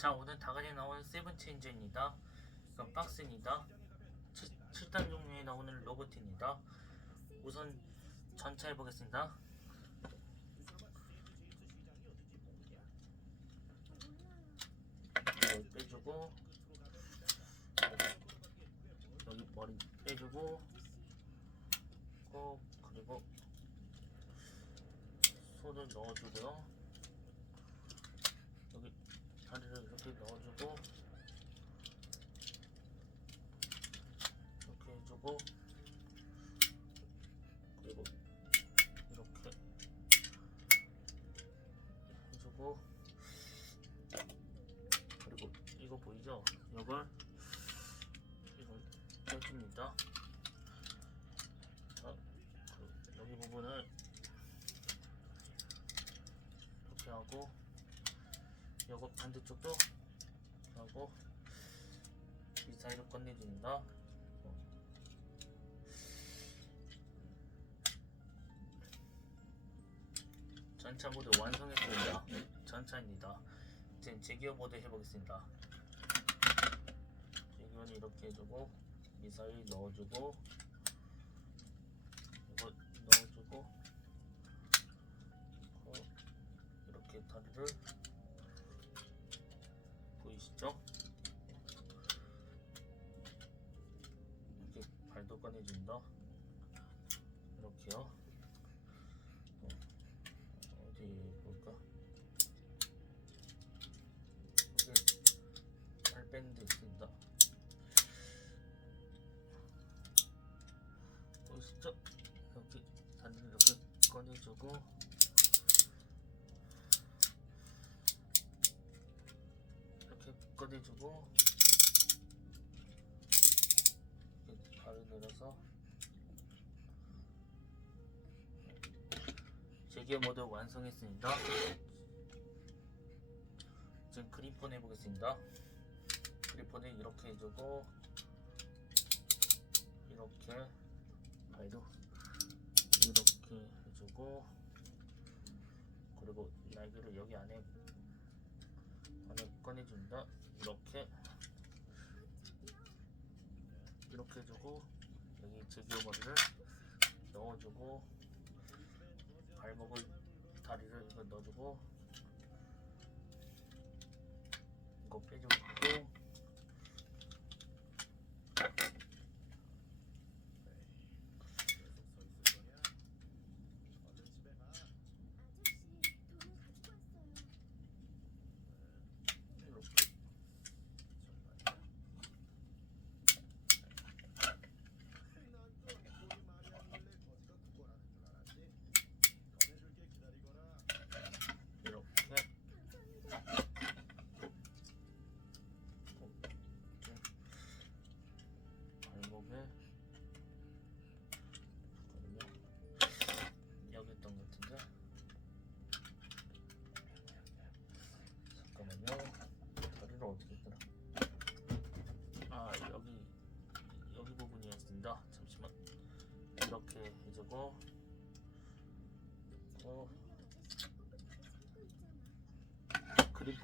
자 오늘 다간에 나오는 세븐 체인저입니다. 이건 박스입니다. 7, 단 종류에 나오는 로봇입니다. 우선 전차 해보겠습니다. 이걸 빼주고 여기 머리 빼주고 꼭 그리고 손을 넣어주고요. 여기 다리를 이렇게 넣어주고 이렇게 해주고 그리고 이렇게 해주고 그리고 이거 보이죠? 이걸 이걸 빼줍니다. 자, 그 여기 부분을 이렇게 하고 요거 반대쪽도 하고 이 사이로 꺼내줍니다. 전차 모드 완성했습니다. 전차입니다. 이제 제기어 모드 해보겠습니다. 제기어는 이렇게 해주고 미사일 넣어주고 꺼내주고 이렇게 발을 내려서 제기어 모드 완성했습니다. 지금 그리폰 해보겠습니다. 그리폰을 이렇게 해주고 이렇게 발도 이렇게 해주고 그리고 날개를 여기 안에 안에 꺼내준다. 이렇게 이렇게 해주고 여기 제기어 머리를 넣어주고 발목을 다리를 이거 넣어주고 이거 빼주고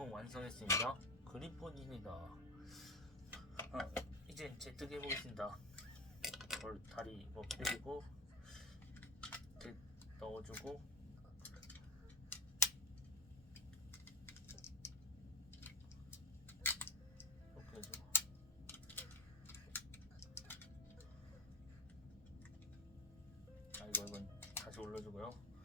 그리폰 완성했습니다. 그리폰입니다. 아, 이제 제뜨기 해보겠습니다. 벌 다리 이거 빼고 이렇게 넣어주고 이렇게 해주고 아 이거 이건 다시 올려주고요.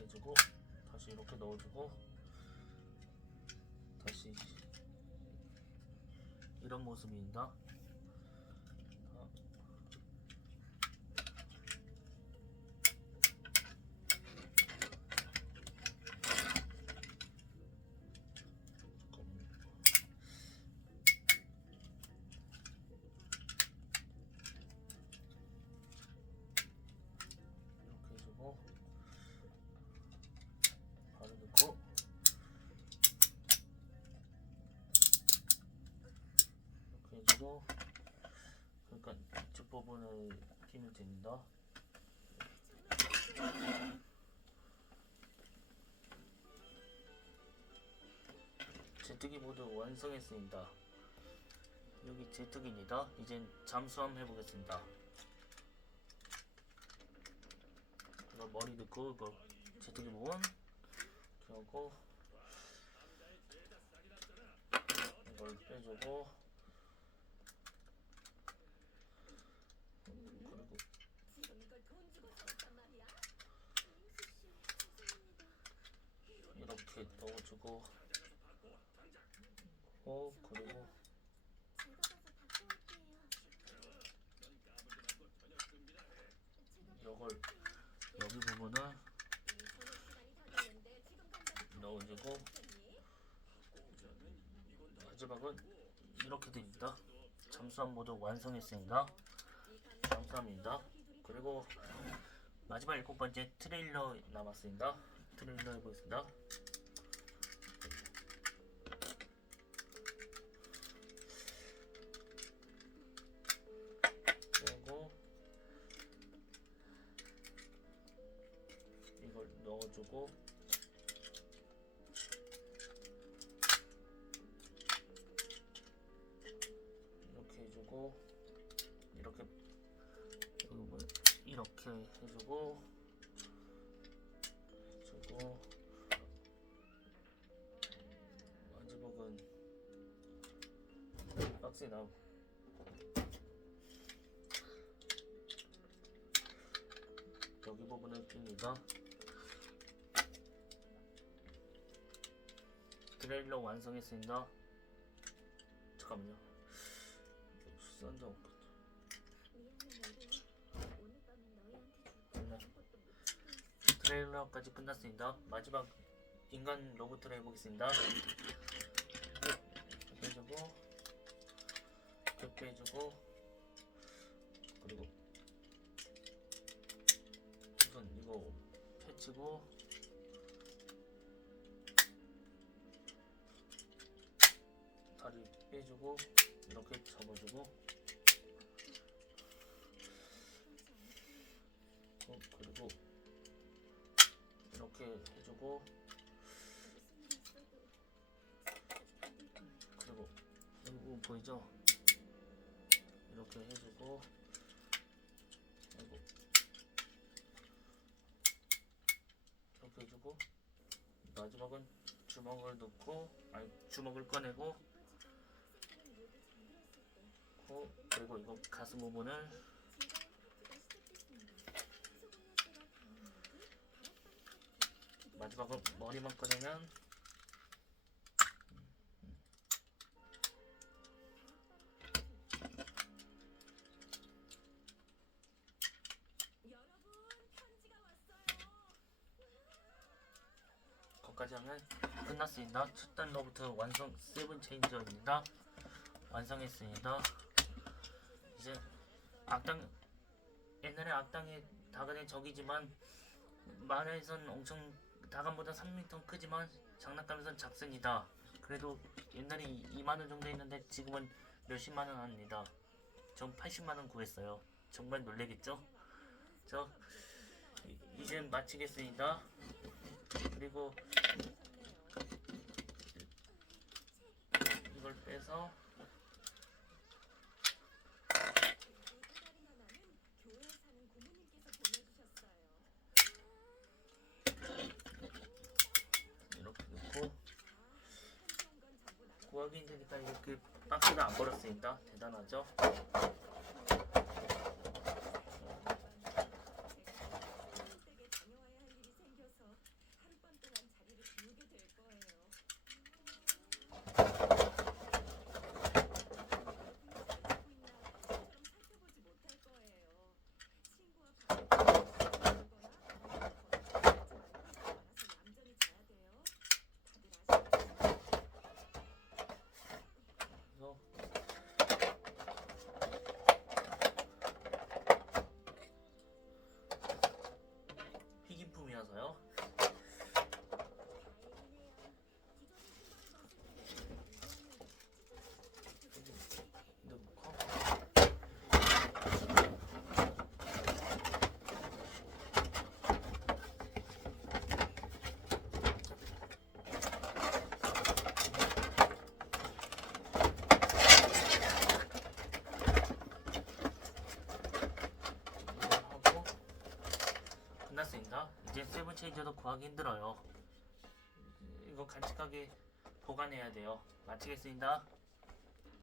해주고 다시 이렇게 넣어주고 다시 이런 모습입니다. 부분을 끼면 됩니다. 제트기 모두 완성했습니다. 여기 제트기입니다. 이젠 잠수함 해보겠습니다. 이거 머리 넣고 이거 제트기 부분 하고 이걸 빼주고 그리고 지금 이걸 돈 주고 샀단 말이야? 이렇게 넣어주고 어 그리고. 이걸 여기 부분을 넣어주고? 마지막은 이렇게 됩니다. 잠수함 모두 완성했습니다. 잠수함입니다. 그리고 마지막 일곱 번째 트레일러 남았습니다. 트레일러 해보겠습니다. 넣어주고. 이렇게 해주고 이렇게 뭐 이렇게 해주고 해주고. 마지막은 박스에 나 여기 부분을 낍니다 트레일러 완성했습니다 잠깐만요 싼적 없겠다 네. 트레일러까지 끝났습니다. 마지막 인간 로봇을 해보겠습니다. 해주고 이렇게 해주고 그리고 우선 이거 펼치고 빼주고 이렇게 잡아주고. 어, 그리고 이렇게 해주고. 그리고 여기 부분 보이죠? 이렇게 해주고. 아이고 이렇게 해주고. 마지막은 주먹을 넣고 아니 주먹을 꺼내고 때 고, 그리고 이거 가슴 부분을. 마지막은 머리만 꺼내면. 거기까지 하면 끝났습니다. 첫 단로부터 완성 세븐 체인저입니다. 완성했습니다. 이제 악당 옛날에 악당이 다간의 적이지만 만화에선 엄청 다간보다 3m 크지만 장난감에선 작습니다. 그래도 옛날에 2만 원 정도 했는데 지금은 몇십만 원 합니다. 전 80만 원 구했어요. 정말 놀래겠죠? 저 이- 이제 마치겠습니다. 그리고 이걸 빼서 이달인 하나는 교회에 사는 고모님께서 보내주셨어요. 이렇게 넣고 편지한 건 전부 나눠 구하기 힘드니까 이렇게 박스가 안 버렸습니다. 대단하죠? 댁에 다녀와야 할 일이 생겨서 하룻밤 동안 자리를 비우게 될 거예요. 처럼 살펴보지 못할 거예요. 친구와 밥을 거나 알아서 얌전히 자야 돼요. 다들 아시죠? 그래서 구하기 힘들어요. 이거 간직하게 보관해야 돼요. 마치겠습니다.